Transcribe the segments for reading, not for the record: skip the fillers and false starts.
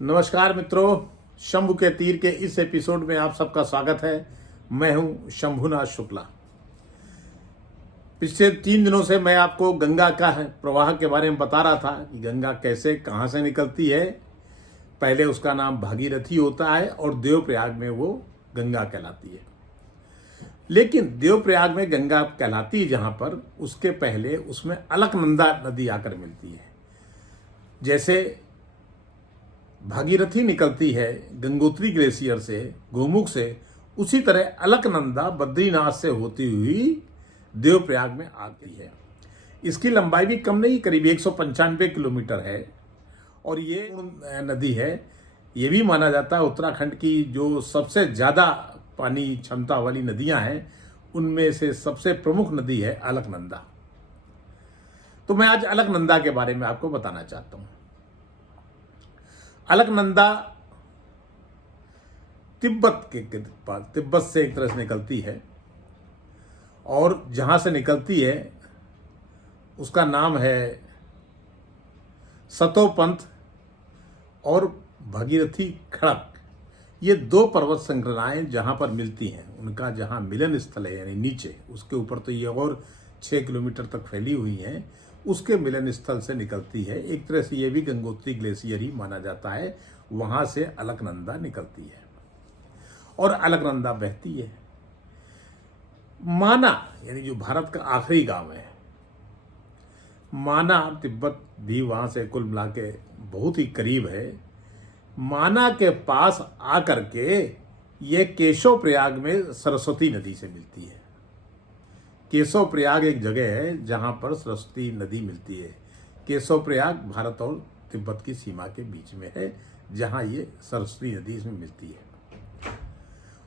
नमस्कार मित्रों, शंभु के तीर के इस एपिसोड में आप सबका स्वागत है। मैं हूं शंभुनाथ शुक्ला। पिछले 3 दिनों से मैं आपको गंगा का प्रवाह के बारे में बता रहा था कि गंगा कैसे कहां से निकलती है। पहले उसका नाम भागीरथी होता है और देवप्रयाग में वो गंगा कहलाती है। लेकिन देवप्रयाग में गंगा कहलाती है जहां पर, उसके पहले उसमें अलकनंदा नदी आकर मिलती है। जैसे भागीरथी निकलती है गंगोत्री ग्लेशियर से, गोमुख से, उसी तरह अलकनंदा बद्रीनाथ से होती हुई देवप्रयाग में आती है। इसकी लंबाई भी कम नहीं, करीब 195 किलोमीटर है और ये नदी है। ये भी माना जाता है उत्तराखंड की जो सबसे ज़्यादा पानी क्षमता वाली नदियां हैं उनमें से सबसे प्रमुख नदी है अलकनंदा। तो मैं आज अलकनंदा के बारे में आपको बताना चाहता हूं। अलकनंदा तिब्बत से एक तरह से निकलती है और जहां से निकलती है उसका नाम है सतोपंथ और भगीरथी खड़क। ये 2 पर्वत श्रृंखलाएं जहां पर मिलती हैं, उनका जहां मिलन स्थल है यानी नीचे, उसके ऊपर तो ये और 6 किलोमीटर तक फैली हुई हैं, उसके मिलन स्थल से निकलती है। एक तरह से ये भी गंगोत्री ग्लेशियर ही माना जाता है, वहां से अलकनंदा निकलती है और अलकनंदा बहती है। माना यानी जो भारत का आखिरी गांव है, माना तिब्बत भी वहां से कुल मिला के बहुत ही करीब है। माना के पास आकर के ये केशव प्रयाग में सरस्वती नदी से मिलती है। केशव प्रयाग एक जगह है जहां पर सरस्वती नदी मिलती है। केशव प्रयाग भारत और तिब्बत की सीमा के बीच में है, जहां ये सरस्वती नदी इसमें मिलती है।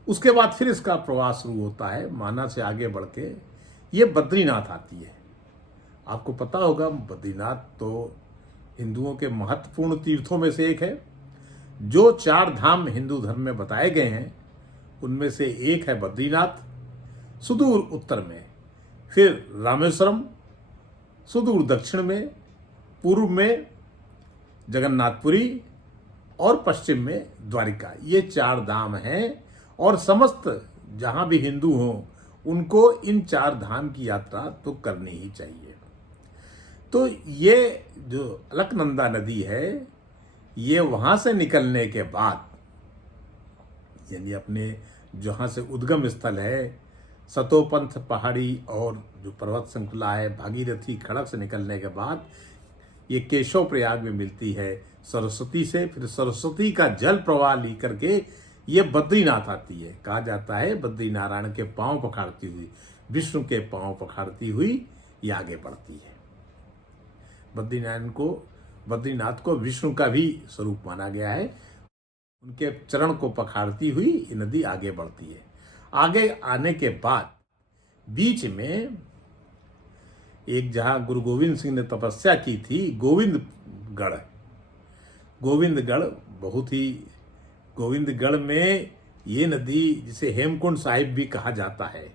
उसके बाद फिर इसका प्रवास शुरू होता है। माना से आगे बढ़ के ये बद्रीनाथ आती है। आपको पता होगा बद्रीनाथ तो हिंदुओं के महत्वपूर्ण तीर्थों में से एक है। जो 4 धाम हिंदू धर्म में बताए गए हैं उनमें से एक है बद्रीनाथ, सुदूर उत्तर में, फिर रामेश्वरम सुदूर दक्षिण में, पूर्व में जगन्नाथपुरी और पश्चिम में द्वारिका। ये 4 धाम हैं और समस्त जहां भी हिंदू हों उनको इन 4 धाम की यात्रा तो करनी ही चाहिए। तो ये जो अलकनंदा नदी है, ये वहां से निकलने के बाद यानी अपने जहां से उद्गम स्थल है सतोपंथ पहाड़ी और जो पर्वत श्रृंखला है भागीरथी खड़क से निकलने के बाद ये केशव प्रयाग में मिलती है सरस्वती से। फिर सरस्वती का जल प्रवाह लेकर के ये बद्रीनाथ आती है। कहा जाता है बद्रीनारायण के पांव पखाड़ती हुई, विष्णु के पांव पखाड़ती हुई ये आगे बढ़ती है। बद्रीनाथ को विष्णु का भी स्वरूप माना गया है। उनके चरण को पखाड़ती हुई ये नदी आगे बढ़ती है। आगे आने के बाद बीच में एक जहां गुरु गोविंद सिंह ने तपस्या की थी, गोविंदगढ़ में ये नदी जिसे हेमकुंड साहिब भी कहा जाता है,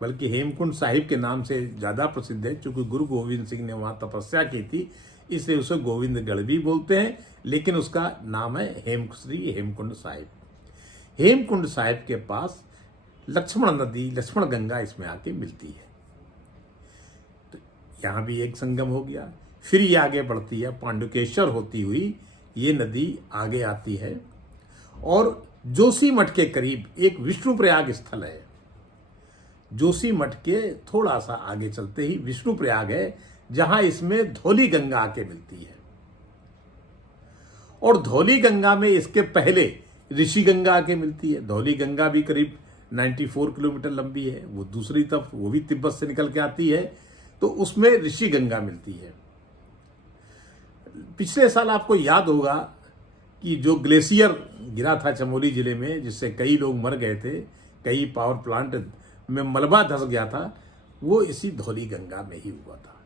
बल्कि हेमकुंड साहिब के नाम से ज़्यादा प्रसिद्ध है। चूंकि गुरु गोविंद सिंह ने वहाँ तपस्या की थी इसलिए उसे गोविंदगढ़ भी बोलते हैं, लेकिन उसका नाम है हेमकुंड साहिब। हेमकुंड साहिब के पास लक्ष्मण गंगा इसमें आके मिलती है। तो यहाँ भी एक संगम हो गया। फिर ये आगे बढ़ती है, पांडुकेश्वर होती हुई ये नदी आगे आती है और जोशीमठ के करीब एक विष्णु प्रयाग स्थल है। जोशीमठ के थोड़ा सा आगे चलते ही विष्णु प्रयाग है, जहां इसमें धौली गंगा आके मिलती है। और धौली गंगा में इसके पहले ऋषि गंगा आके मिलती है। धौली गंगा भी करीब 94 किलोमीटर लंबी है। वो दूसरी तरफ वो भी तिब्बत से निकल के आती है, तो उसमें ऋषि गंगा मिलती है। पिछले साल आपको याद होगा कि जो ग्लेशियर गिरा था चमोली जिले में, जिससे कई लोग मर गए थे, कई पावर प्लांट में मलबा धस गया था, वो इसी धौली गंगा में ही हुआ था।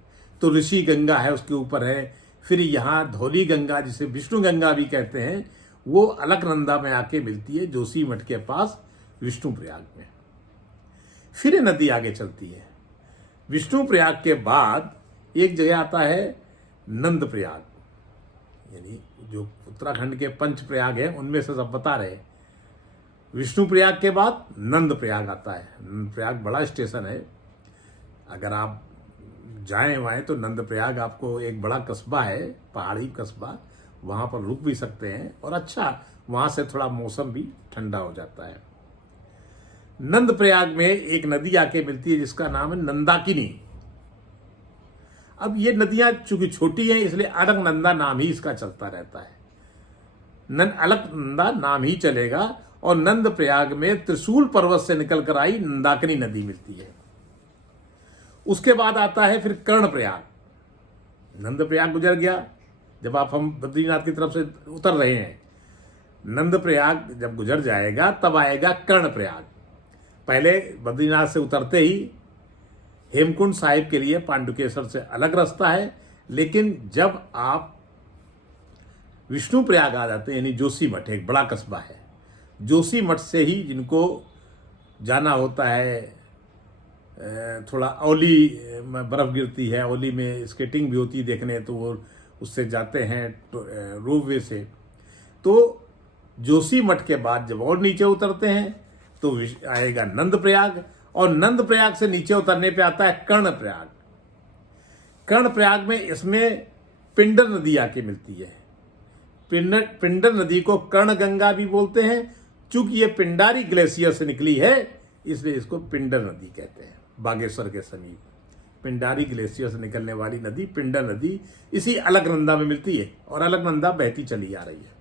तो ऋषि गंगा है, उसके ऊपर है। फिर यहाँ धौली गंगा जिसे विष्णु गंगा भी कहते हैं, वो अलकनंदा में आके मिलती है जोशीमठ के पास विष्णु प्रयाग में। फिर नदी आगे चलती है। विष्णु प्रयाग के बाद एक जगह आता है नंद प्रयाग। यानी जो उत्तराखंड के पंच प्रयाग हैं उनमें से सब बता रहे हैं। विष्णु प्रयाग के बाद नंद प्रयाग आता है। नंद प्रयाग बड़ा स्टेशन है, अगर आप जाएं वहाँ तो नंद प्रयाग आपको एक बड़ा कस्बा है, पहाड़ी कस्बा, वहाँ पर रुक भी सकते हैं और अच्छा वहाँ से थोड़ा मौसम भी ठंडा हो जाता है। नंद प्रयाग में एक नदी आके मिलती है जिसका नाम है नंदाकिनी। अब ये नदियां चूंकि छोटी हैं इसलिए अलकनंदा नाम ही इसका चलता रहता है। अलकनंदा नाम ही चलेगा। और नंद प्रयाग में त्रिशूल पर्वत से निकल कर आई नंदाकिनी नदी मिलती है। उसके बाद आता है फिर कर्ण प्रयाग। नंद प्रयाग गुजर गया, जब हम बद्रीनाथ की तरफ से उतर रहे हैं, नंद प्रयाग जब गुजर जाएगा तब आएगा कर्ण प्रयाग। पहले बद्रीनाथ से उतरते ही हेमकुंड साहिब के लिए पांडुकेश्वर से अलग रास्ता है, लेकिन जब आप विष्णु प्रयाग आ जाते हैं, यानी जोशीमठ एक बड़ा कस्बा है, जोशीमठ से ही जिनको जाना होता है, थोड़ा औली में बर्फ गिरती है, औली में स्केटिंग भी होती है देखने, तो वो उससे जाते हैं रोपवे से। तो जोशीमठ के बाद जब और नीचे उतरते हैं तो आएगा नंद प्रयाग, और नंद प्रयाग से नीचे उतरने पे आता है कर्ण प्रयाग। कर्ण प्रयाग में इसमें पिंडर नदी आके मिलती है। पिंडर नदी को कर्ण गंगा भी बोलते हैं, चूंकि ये पिंडारी ग्लेशियर से निकली है इसलिए इसको पिंडर नदी कहते हैं। बागेश्वर के समीप पिंडारी ग्लेशियर से निकलने वाली नदी पिंडर नदी इसी अलकनंदा में मिलती है और अलकनंदा बहती चली आ रही है।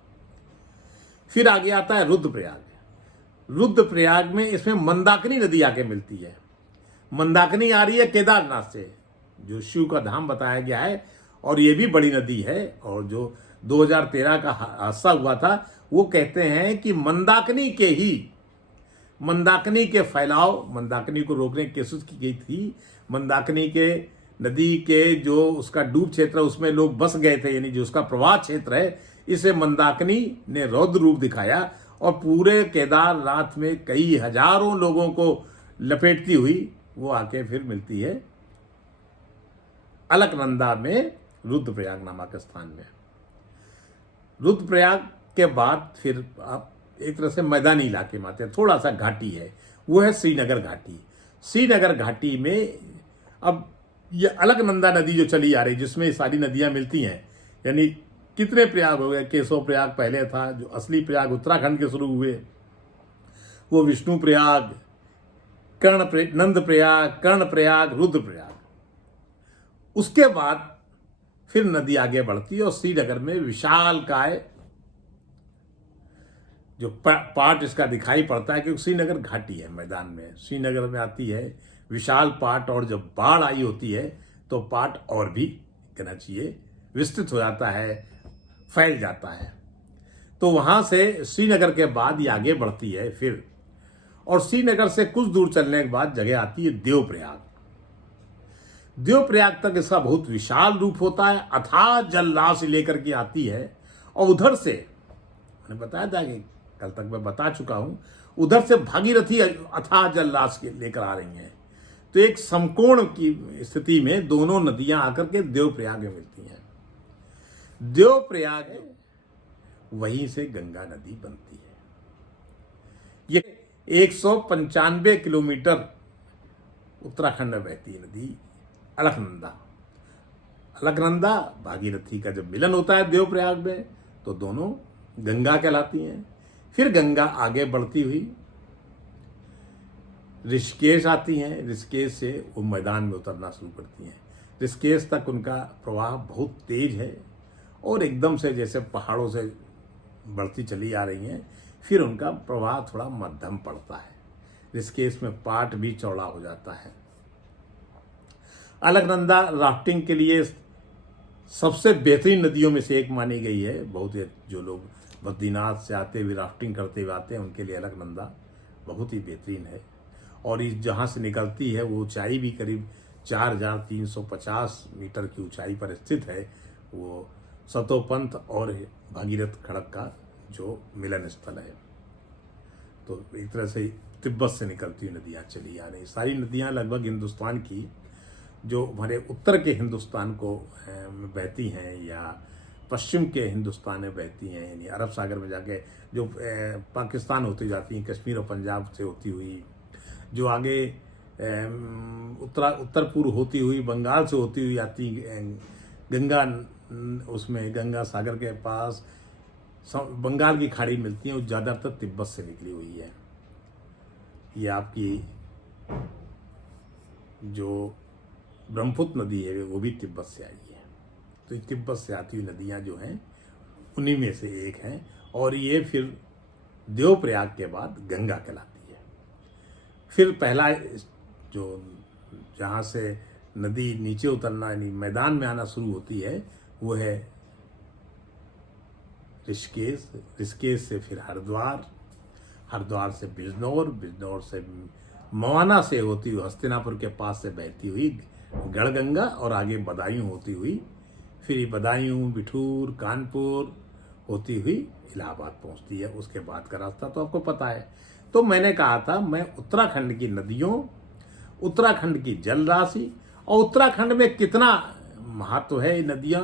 फिर आगे आता है रुद्रप्रयाग। रुद्रप्रयाग में इसमें मंदाकिनी नदी आके मिलती है। मंदाकिनी आ रही है केदारनाथ से, जो शिव का धाम बताया गया है, और ये भी बड़ी नदी है। और जो 2013 का हादसा हुआ था वो कहते हैं कि मंदाकिनी के फैलाव, मंदाकिनी को रोकने की कोशिश की गई थी। मंदाकिनी के नदी के जो उसका डूब क्षेत्र है उसमें लोग बस गए थे, यानी जो उसका प्रवाह क्षेत्र है, इसे मंदाकिनी ने रौद्र रूप दिखाया और पूरे केदारनाथ में कई हजारों लोगों को लपेटती हुई वो आके फिर मिलती है अलकनंदा में रुद्रप्रयाग नामक स्थान में। रुद्रप्रयाग के बाद फिर आप एक तरह से मैदानी इलाके में आते हैं, थोड़ा सा घाटी है, वो है श्रीनगर घाटी। श्रीनगर घाटी में अब ये अलकनंदा नदी जो चली आ रही, जिसमें सारी नदियां मिलती हैं, यानी कितने प्रयाग हो गए। केशव प्रयाग पहले था, जो असली प्रयाग उत्तराखंड के शुरू हुए, वो विष्णु प्रयाग, नंद प्रयाग, कर्ण प्रयाग, रुद्रप्रयाग। उसके बाद फिर नदी आगे बढ़ती है और श्रीनगर में विशालकाय जो पार्ट इसका दिखाई पड़ता है, क्योंकि श्रीनगर घाटी है, मैदान में श्रीनगर में आती है विशाल पार्ट, और जब बाढ़ आई होती है तो पार्ट और भी कहना चाहिए विस्तृत हो जाता है, फैल जाता है। तो वहां से श्रीनगर के बाद ये आगे बढ़ती है फिर, और श्रीनगर से कुछ दूर चलने के बाद जगह आती है देवप्रयाग। देवप्रयाग तक इसका बहुत विशाल रूप होता है, अथाह जलराशि लेकर के आती है। और उधर से मैंने बताया था कि कल तक मैं बता चुका हूं, उधर से भागीरथी अथाह जलराशि लेकर आ रही हैं। तो एक समकोण की स्थिति में दोनों नदियां आकर के देवप्रयाग में मिलती हैं। देवप्रयाग वहीं से गंगा नदी बनती है। ये 195 किलोमीटर उत्तराखंड में बहती है नदी अलकनंदा। अलकनंदा भागीरथी का जब मिलन होता है देवप्रयाग में तो दोनों गंगा कहलाती हैं। फिर गंगा आगे बढ़ती हुई ऋषिकेश आती हैं, ऋषिकेश से वो मैदान में उतरना शुरू करती हैं। ऋषिकेश तक उनका प्रवाह बहुत तेज है और एकदम से जैसे पहाड़ों से बढ़ती चली आ रही हैं। फिर उनका प्रवाह थोड़ा मध्यम पड़ता है, ऋषिकेश में पाट भी चौड़ा हो जाता है। अलकनंदा राफ्टिंग के लिए सबसे बेहतरीन नदियों में से एक मानी गई है। बहुत जो लोग बद्रीनाथ से आते हुए राफ्टिंग करते हुए आते हैं उनके लिए अलकनंदा बहुत ही बेहतरीन है। और इस जहाँ से निकलती है वो ऊंचाई भी करीब 4350 मीटर की ऊंचाई पर स्थित है। वो सतोपंथ और भागीरथ खड़क का जो मिलन स्थल है। तो एक तरह से तिब्बत से निकलती हुई नदियाँ चली आ रही। सारी नदियाँ लगभग हिंदुस्तान की जो हमारे उत्तर के हिंदुस्तान को बहती हैं या पश्चिम के हिंदुस्तान में बहती हैं, यानी अरब सागर में जाके जो पाकिस्तान होती जाती हैं, कश्मीर और पंजाब से होती हुई, जो आगे उत्तर पूर्व होती हुई बंगाल से होती हुई आती गंगा, उसमें गंगा सागर के पास बंगाल की खाड़ी मिलती है, वो ज़्यादातर तिब्बत से निकली हुई है। ये आपकी जो ब्रह्मपुत्र नदी है वो भी तिब्बत से आई है। तो तिब्बत से आती हुई नदियाँ जो हैं उन्हीं में से एक हैं, और ये फिर देवप्रयाग के बाद गंगा कहलाती है। फिर पहला जो जहाँ से नदी नीचे उतरना यानी मैदान में आना शुरू होती है वो है ऋषिकेश, ऋषिकेश से फिर हरिद्वार, हरिद्वार से बिजनौर, बिजनौर से मवाना से होती हुई हस्तिनापुर के पास से बहती हुई गढ़गंगा, और आगे बदायूं होती हुई फिर बदायूं, बिठूर, कानपुर होती हुई इलाहाबाद पहुंचती है। उसके बाद का रास्ता तो आपको पता है। तो मैंने कहा था मैं उत्तराखंड की नदियों, उत्तराखंड की जल राशि और उत्तराखंड में कितना महत्व है, ये नदियाँ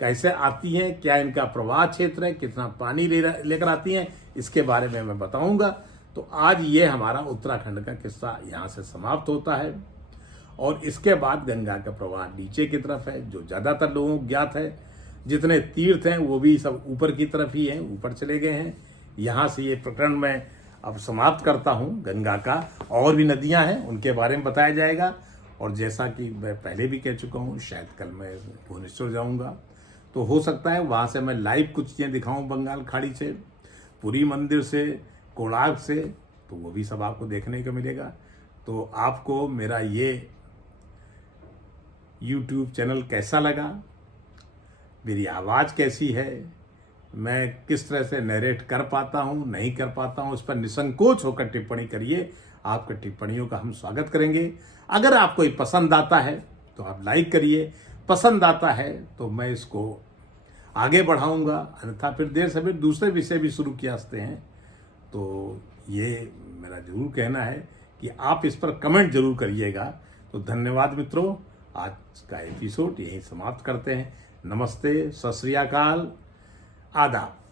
कैसे आती हैं, क्या इनका प्रवाह क्षेत्र है, कितना पानी लेकर आती हैं, इसके बारे में मैं बताऊंगा। तो आज ये हमारा उत्तराखंड का किस्सा यहाँ से समाप्त होता है, और इसके बाद गंगा का प्रवाह नीचे की तरफ है, जो ज़्यादातर लोगों को ज्ञात है। जितने तीर्थ हैं वो भी सब ऊपर की तरफ ही हैं, ऊपर चले गए हैं। यहाँ से ये प्रकरण मैं अब समाप्त करता हूँ गंगा का। और भी नदियाँ हैं उनके बारे में बताया जाएगा, और जैसा कि मैं पहले भी कह चुका हूँ, शायद कल मैं भुवनेश्वर जाऊँगा, तो हो सकता है वहाँ से मैं लाइव कुछ चीज़ें दिखाऊँ बंगाल खाड़ी से, पुरी मंदिर से, कोणार्क से, तो वो भी सब आपको देखने को मिलेगा। तो आपको मेरा ये YouTube चैनल कैसा लगा, मेरी आवाज़ कैसी है, मैं किस तरह से नरेट कर पाता हूँ, नहीं कर पाता हूँ, उस पर निसंकोच होकर टिप्पणी करिए। आपके टिप्पणियों का हम स्वागत करेंगे। अगर आपको ये पसंद आता है तो आप लाइक करिए, पसंद आता है तो मैं इसको आगे बढ़ाऊंगा, अन्यथा फिर देर से फिर दूसरे विषय भी शुरू किया सकते हैं। तो ये मेरा जरूर कहना है कि आप इस पर कमेंट जरूर करिएगा। तो धन्यवाद मित्रों, आज का एपिसोड यहीं समाप्त करते हैं। नमस्ते, सत श्री अकाल, आदाब।